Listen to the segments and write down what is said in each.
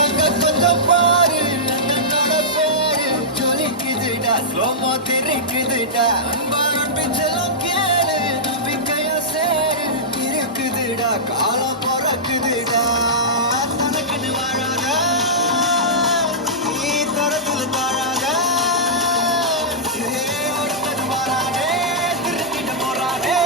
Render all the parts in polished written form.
கொஞ்சம் பாரு என்னோட பேரு ஜொலிக்குதுடா ஸ்லோமோ தெரிக்குதுடா அன்பான பிச்செல்லாம் கேளு நம்பிக்கையா சேரு இருக்குதுடா காலம் பிறக்குதுடா தனக்குன்னு வாழாதா நீ தரத்துல தாழாதா ஒருத்தர் மாறானே திருத்திட்டு போறானே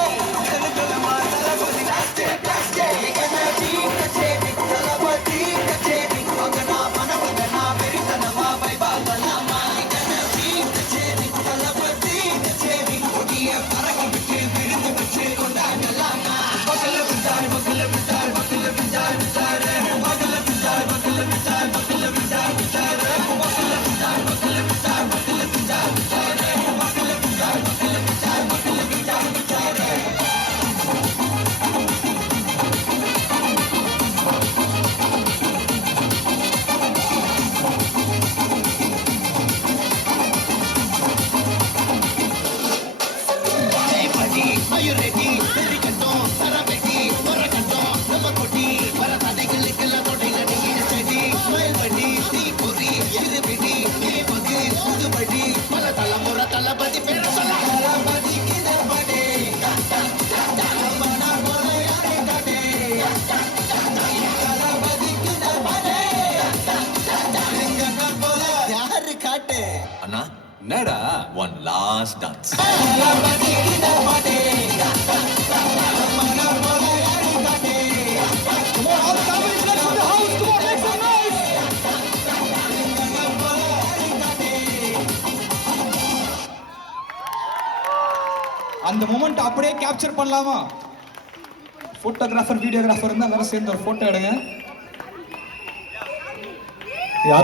தனக்குள்ள மாத்தல பத்தி கஷ்டே கஷ்டே கண்ணாடி கச்சேரி தலபதி கச்சேரி மகனா மனமகனா வெறித்தனமா வைபாகலாமா கண்ணாடி கச்சேரி தலபதி கச்சேரி கொடிய பறக்க விட்டு விருந்து வச்சு கொண்டாடலாமா பக்கல விட்டார் பக்கல விட்டார் பக்கல விட்டார் விட்டார் பக்கல விட்டார் பக்கல விட்டார் பக்கல விட்டார் விட்டார் பக்கல விட்டார் பக்கல விட்டார் பக்கல விட்டார் விட்டார் பக்கல விட்டார் பக்கல விட்டார் பக்கல விட்டார் விட்டார் Are you ready? Very கட்டம் சரபெட்டி ஒரு கட்டம் நம்ம கொட்டி வர தடைகளுக்கெல்லாம் கொடைகளை இடிச்சடி ஸ்மைல் பண்ணி நீ பொறி இருபிடி நீ பகு புதுபடி பல தலைமுறை தளபதி பேர சொல்ல தளபதி கிதபடி தளபனா போல யாரே காட்டே தளபதி கிதபடி லிங்கனா போல யாரு காட்டே அண்ணா என்னடா ஒன் லாஸ்ட் டான்ஸ் தளபதி கிதபடி தளபனா போல யாரே காட்டே அந்த மொமெண்ட் அப்படியே கேப்சர் பண்ணலாமா? போட்டோகிராஃபர் வீடியோகிராஃபர் இருந்தால் எல்லாரும் சேர்ந்து ஒரு போட்டோ எடுங்க.